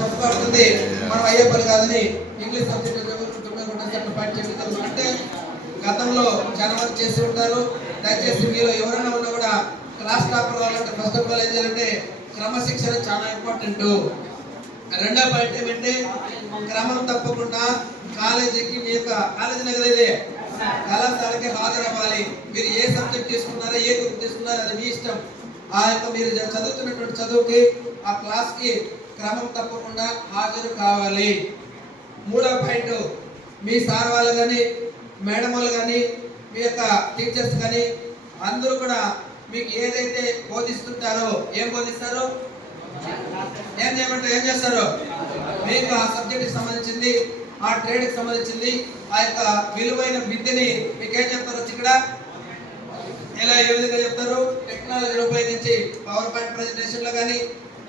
తప్పు పడుతుంది, మనం అయ్యే పని కాదని ఇంగ్లీష్ సబ్జెక్ట్ అంటే గతంలో చాలా మంది చేసి ఉంటారు. దయచేసి మీరు ఎవరైనా ఉన్నా కూడా క్లాస్ టాపర్ కావాలంటే ఫస్ట్ ఆఫ్ ఆల్ ఏం చేయాలంటే క్రమశిక్షణ చాలా ఇంపార్టెంట్. రెండో పాయింట్ ఏమంటే క్రమం తప్పకుండా కాలేజీకి మీ యొక్క కాలేజీ నగరేదే కళాశాలకి హాజరవ్వాలి. మీరు ఏ సబ్జెక్ట్ తీసుకున్నారో ఏ గ్రూప్ తీసుకున్నారో అది మీ ఇష్టం. ఆ యొక్క మీరు చదువుతున్నటువంటి చదువుకి ఆ క్లాస్కి క్రమం తప్పకుండా హాజరు కావాలి. మూడో పాయింట్ మీ సార్ వాళ్ళు కానీ మేడం వాళ్ళు కానీ మీ యొక్క టీచర్స్ కానీ అందరూ కూడా మీకు ఏదైతే బోధిస్తుంటారో ఏం బోధిస్తారో ఏం చేయమంటారు ఏం చేస్తారు మీకు ఆ సబ్జెక్ట్కి సంబంధించింది ఆ ట్రేడ్కి సంబంధించింది ఆ యొక్క విలువైన విద్యని మీకు ఏం చెప్తారు వచ్చి ఇక్కడ ఎలా ఏ విధంగా చెప్తారు టెక్నాలజీని ఉపయోగించి పవర్ పాయింట్ ప్రెజెంటేషన్లో కానీ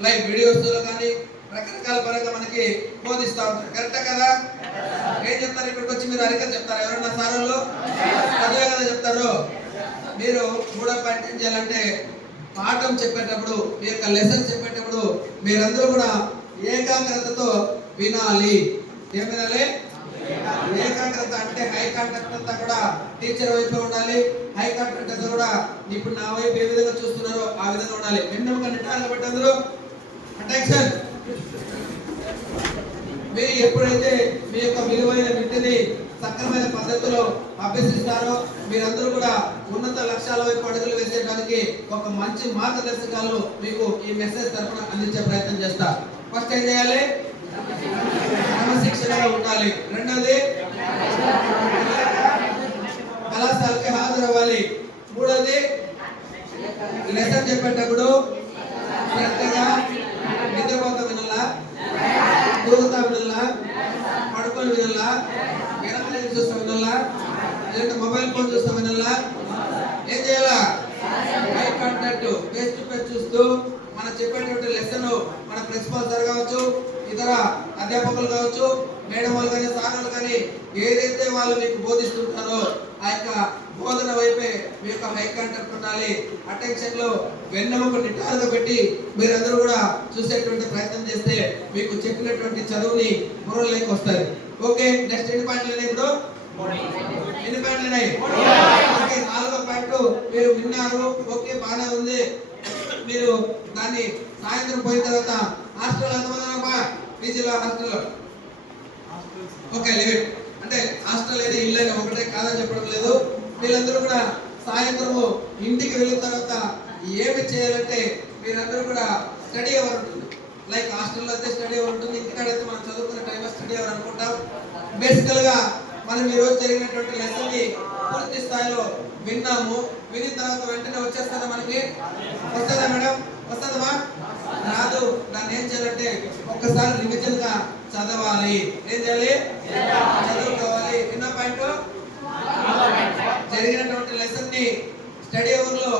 లైవ్ వీడియోస్లో కానీ రకరకాల పరంగా మనకి బోధిస్తూ ఉంటారు. కరెక్టా కదా? ఏం చెప్తారు ఇక్కడికి వచ్చి మీరు అరికత చెప్తారు ఎవరన్నా సార్లు చదివే కదా చెప్తారు. మీరు మూడో పాయింట్ ఏం చేయాలంటే పాఠం చెప్పేటప్పుడు మీ యొక్క లెసన్ చెప్పేటప్పుడు మీరందరూ కూడా ఏకాగ్రతతో వినాలి. ఏం వినాలి? ఏకాగ్రత అంటే హై కాంటాక్ట్ అంతా కూడా టీచర్ వైపు ఉండాలి. హై కాంటాక్ట్ అంతా కూడా ఇప్పుడు నా వైపు ఏ విధంగా చూస్తున్నారో ఆ విధంగా ఉండాలి. వెన్నెముక నిటారుగా పెట్టి అందరూ అటెన్షన్. మీరు ఎప్పుడైతే మీ యొక్క విలువైన విద్యని సక్రమైన పద్ధతిలో అభ్యసిస్తారో మీరందరూ కూడా ఉన్నత లక్ష్యాల వైపు అడుగులు వేసేయడానికి ఒక మంచి మార్గదర్శకాలు మీకు ఈ మెసేజ్ తరఫున అందించే ప్రయత్నం చేస్తా. ఫస్ట్ ఏం చేయాలి? క్రమశిక్షణగా ఉండాలి. రెండోది కళాశాలకి హాజరవ్వాలి. మూడోది లెసన్ చెప్పేటప్పుడు శ్రద్ధగా నిద్రపోతా వినాలా, దూకుతా వినాలా, పడుకొని వినాలా, ఎనమని చూస్తా వినాలా, లేదంటే మొబైల్ ఫోన్ చూస్తా వినాలా, ఏం చేయాలా? High contact face to face చూస్తూ మనం చెప్పేటువంటి లెసన్ మన ప్రిన్సిపల్ సార్ కావచ్చు, ఇతర అధ్యాపకులు కావచ్చు, మేడం వాళ్ళు కానీ సార్ వాళ్ళు కానీ ఏదైతే వాళ్ళు మీకు బోధిస్తుంటారో ఆ యొక్క బోధన వైపే మీ యొక్క హై కాంటాక్ట్ ఉండాలి. అటెన్షన్ లో వెన్నెముక నిటారుగా పెట్టి మీరందరూ కూడా చూసేటువంటి ప్రయత్నం చేస్తే మీకు చెప్పినటువంటి చదువుని బుర్రలోకి వస్తారు. ఓకే, నెక్స్ట్ ఎన్ని పాయింట్లు ఉన్నాయి ఇప్పుడు? ఎన్ని పాయింట్లు ఉన్నాయి? ఓకే, నాలుగో పాయింట్ మీరు విన్నారు. ఓకే, బాగానే ఉంది. మీరు దాన్ని సాయంత్రం పోయిన తర్వాత హాస్టల్ ఎంతమంది పీజీలో హాస్టల్లో ఓకే లిమిట్ అంటే హాస్టల్ అయితే ఇల్లు అయినా ఒకటే కాదని చెప్పడం లేదు. వీళ్ళందరూ కూడా సాయంత్రము ఇంటికి వెళ్ళిన తర్వాత ఏమి చేయాలంటే మీరందరూ కూడా స్టడీ అవర్ ఉంటుంది. లైక్ హాస్టల్లో అయితే స్టడీ అవర్ ఉంటుంది, ఇంటికాడైతే మనం చదువుకునే టైంలో స్టడీ అవర్ అనుకుంటాం. బేసికల్ గా మనం ఈ రోజు జరిగినటువంటి లెసన్ ని పూర్తి స్థాయిలో విన్నాము. వినిన తర్వాత వెంటనే వచ్చేస్తుందా మనకి? వస్తుందా మేడం? వస్తుందమ్మా? రాదు. దాన్ని ఏం చేయాలంటే ఒక్కసారి రివిజన్ గా చదవాలి. ఏం చేయాలి? చదువుకోవాలి. ఎన్నో పాయింట్? జరిగినటువంటి లెసన్ ని స్టడీ అవర్ లో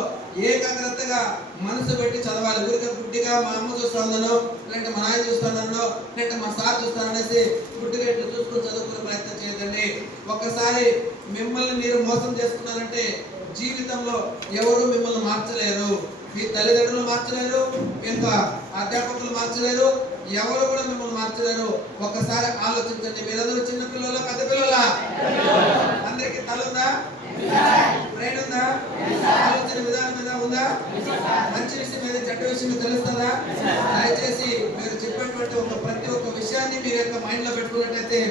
ఏకాగ్రతగా మనసు పెట్టి చదవాలి. ఊరికే గుడ్డిగా మా అమ్మ చూస్తానో లేదంటే మా నాయన చూస్తానో లేదంటే మా సార్ చూస్తాననేసి గుడ్డిగా ఇట్లా చూసుకుని చదువుకునే ప్రయత్నం చేయదండి. ఒక్కసారి మిమ్మల్ని మీరు మోసం చేసుకున్నారంటే జీవితంలో ఎవరు మిమ్మల్ని మార్చలేరు. మీ తల్లిదండ్రులు మార్చలేరు, మీ యొక్క అధ్యాపకులు మార్చలేరు, ఎవరు కూడా మిమ్మల్ని మార్చలేరు. ఒక్కసారి ఆలోచించండి. మీరందరూ చిన్న పిల్లల పెద్ద పిల్లల అందరికి తల ఉందా? బ్రెయిన్ ఉందా? ఆలోచన విధానం మీద ఉందా? మంచి విషయం మీద చెడ్డ విషయం తెలుస్తుందా? దయచేసి మీరు చెప్పేటువంటి ప్రతి ఒక్క విషయాన్ని మీరు యొక్క మైండ్ లో పెట్టుకున్నట్టయితే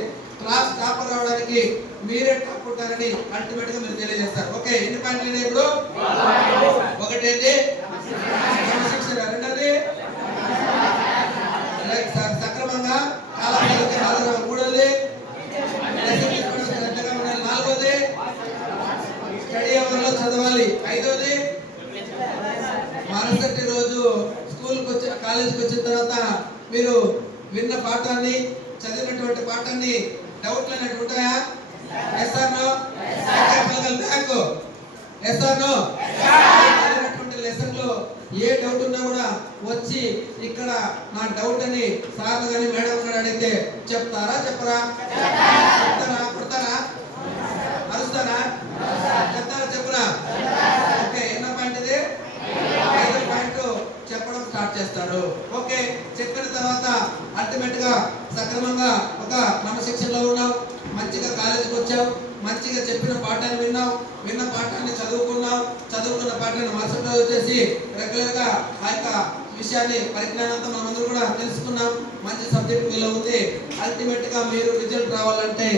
క్లాస్ టాపర్ రావడానికి మీరే టాప్ ఉంటారని అల్టిమేట్ గా మీరు తెలియజేస్తారు. ఓకే, ఎన్ని పాయింట్లు ఇప్పుడు? ఒకటేంటి క్రమశిక్షణ, రెండోది సక్రమంగా కాలానికి హాజరు, మూడోది శ్రద్ధగా ఉండాలి, నాలుగోది స్టడీ అవర్ లో చదవాలి, ఐదోది మరుసటి రోజు స్కూల్కి వచ్చి కాలేజీకి వచ్చిన తర్వాత మీరు విన్న పాఠాన్ని చదివినటువంటి పాఠాన్ని డౌట్లు అనేవి ఉంటాయా? Yes or no? Back yes or no? చదివినటువంటి లెసన్ లో ఏ డౌట్ ఉన్నా కూడా వచ్చి ఇక్కడ నా డౌట్ అని సార్ కానీ మేడం గారు అడిగితే చెప్తారా చెప్పరా? చెప్తారా? కొడతారా? అరుస్తారా? చెప్తారా చెప్పరా? ఓకే, ఎన్నో పాయింట్ ఇది? 5వ పాయింట్ చెప్పడం స్టార్ట్ చేస్తారు. ఓకే, చెప్పిన తర్వాత అల్టిమేట్ గా సక్రమంగా ఒక క్రమశిక్షణలో ఉన్నావు, మంచిగా కాలేజీకి వచ్చావు, మంచిగా చెప్పిన పాఠాన్ని విన్నావు, విన్న పాఠాన్ని చదువుకున్నావు, చదువుకున్న పాఠాన్ని మరుసటి రోజు వచ్చేసి రెగ్యులర్ గా ఆ యొక్క విషయాన్ని పరిజ్ఞానంతో మనమందరూ కూడా తెలుసుకున్నాం. మంచి సబ్జెక్ట్ మీలో ఉంది. అల్టిమేట్ గా మీరు రిజల్ట్ రావాలంటే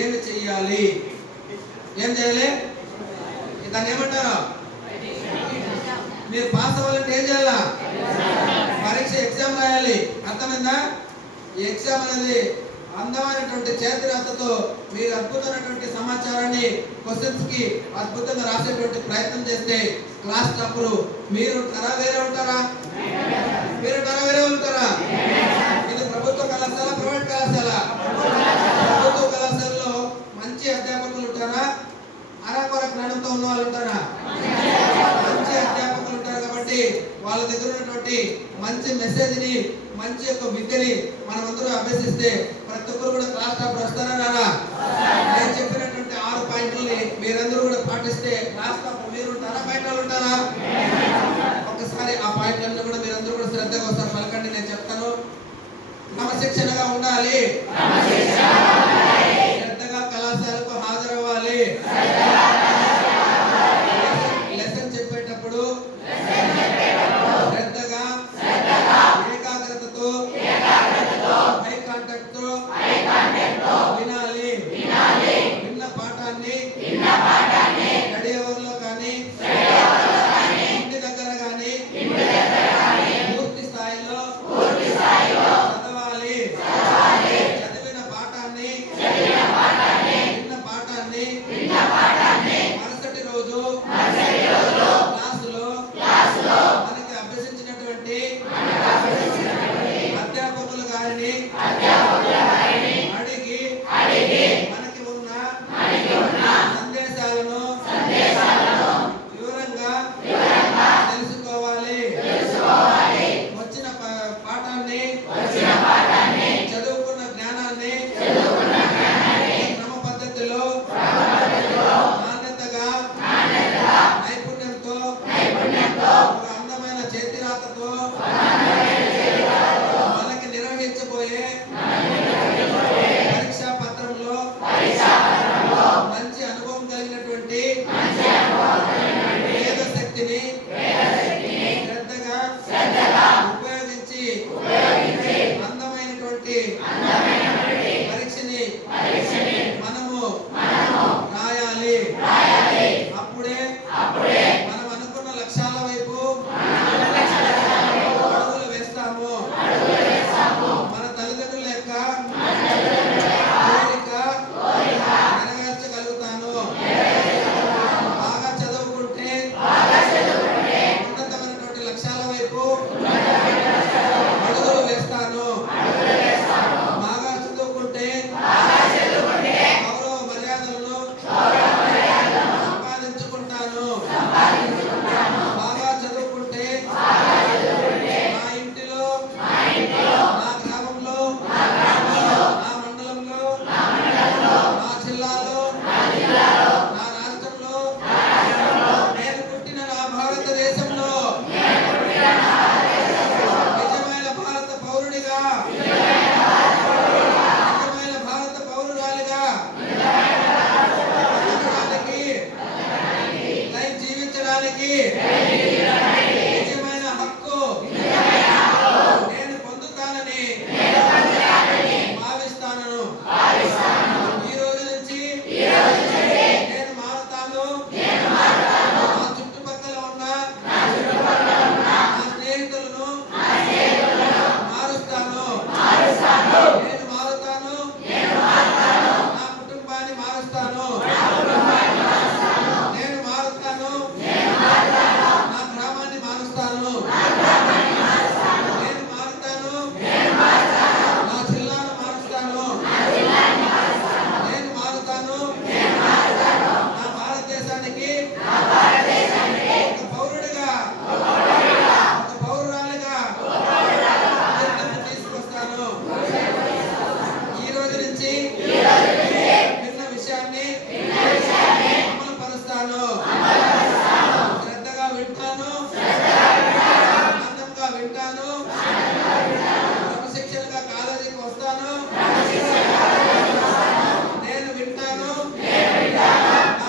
ఏమి చేయాలి? ఏం చేయాలి? దాన్ని ఏమంటారు? మీరు పాస్ అవ్వాలంటే ఏం చేయాలా? పరీక్ష ఎగ్జామ్ రాయాలి. అర్థమైందా? ఈ ఎగ్జామ్ అనేది అందమైనటువంటి చేతిరాతతో మీరు అద్భుతమైనటువంటి సమాచారాన్ని క్వశ్చన్స్ కి అద్భుతంగా రాసేటువంటి ప్రయత్నం చేస్తే క్లాస్ టాపర్ మీరు ఉంటారా, వేరే ఉంటారా? మీరు ఉంటారా, వేరే ఉంటారా? ఇది ప్రభుత్వ కళాశాల, ప్రైవేట్ కళాశాల? ప్రభుత్వ కళాశాలలో మంచి అధ్యాపకులు ఉంటారా, అరాకొర జ్ఞానంతో ఉన్న వాళ్ళు ఉంటారా? మంచి అధ్యాపకులు ఉంటారు. కాబట్టి వాళ్ళ దగ్గర ఉన్నటువంటి మంచి మెసేజ్ ని, మంచి యొక్క విద్యని మనమందరూ అభ్యసిస్తే ప్రతి ఒక్కరు కూడా క్లాస్ టాపర్ వస్తారా రారా? నేను చెప్పినటువంటి 6 పాయింట్లని మీరందరూ కూడా పాటిస్తే క్లాస్ టాపర్ మీరు ఉంటారా, బయట వాళ్ళు ఉంటారా? ఒకసారి ఆ పాయింట్లన్నీ కూడా మీరందరూ కూడా శ్రద్ధగా వస్తారు పలకండి. నేను చెప్తాను. క్రమశిక్షణగా ఉండాలి, శ్రద్ధగా కళాశాలకు హాజరవ్వాలి, లెసన్ చెప్పేటప్పుడు శ్రద్ధగా ఏకాగ్రతతో హై కాంటాక్ట్ తో వినాలి. విన్న పాఠాన్ని స్టడీ అవర్ లో కానీ ఇంటి దగ్గర కానీ పూర్తి స్థాయిలో చదవాలి. చదివిన పాఠాన్ని విన్న పాఠాన్ని మరుసటి రోజు క్లాసులో మనకి అభ్యసించినటువంటి అధ్యాపకులు గారిని అడిగి మనకి ఉన్న సందేశాలను వివరంగా తెలుసుకోవాలి. వచ్చిన పాఠాన్ని చదువుకున్న జ్ఞానాన్ని క్రమ పద్ధతిలో నాణ్యతగా నైపుణ్యంతో ఒక అందమైన చేతిరాతతో మనకి నిర్వహించబోయే పరీక్షా పత్రంలో మంచి అనుభవం కలిగినటువంటి మేధశక్తిని శ్రద్ధగా ఉపయోగించి అందమైనటువంటి పరీక్షని మనము రాయాలి. అప్పుడే మనం అనుకున్న లక్ష్యాల వైపు అడుగులు వేస్తాము. మన తల్లిదండ్రుల యొక్క కోరిక నెరవేర్చగలుగుతాను. బాగా చదువుకుంటే ఉన్నతమైనటువంటి లక్ష్యాల వైపు అడుగులు వేస్తాను. బాగా చదువుకుంటే గౌరవ మర్యాదలను సంపాదించుకుంటాను. బాగా చదువుకుంటే నా ఇంటిలో, నా గ్రామంలో, నా మండలంలో, నా జిల్లాలో, నా రాష్ట్రంలో, నేను పుట్టిన నా భారతదేశంలో నిజమైన భారత పౌరుడిగా, నిజమైన భారత పౌరురాలిగా లైఫ్ జీవించడానికి నిజమైన హక్కు నేను పొందుతానని భావిస్తాను. ఈ రోజు నుంచి నేను మారుతాను. నా చుట్టుపక్కల ఉన్న నా స్నేహితులను మారుస్తాను.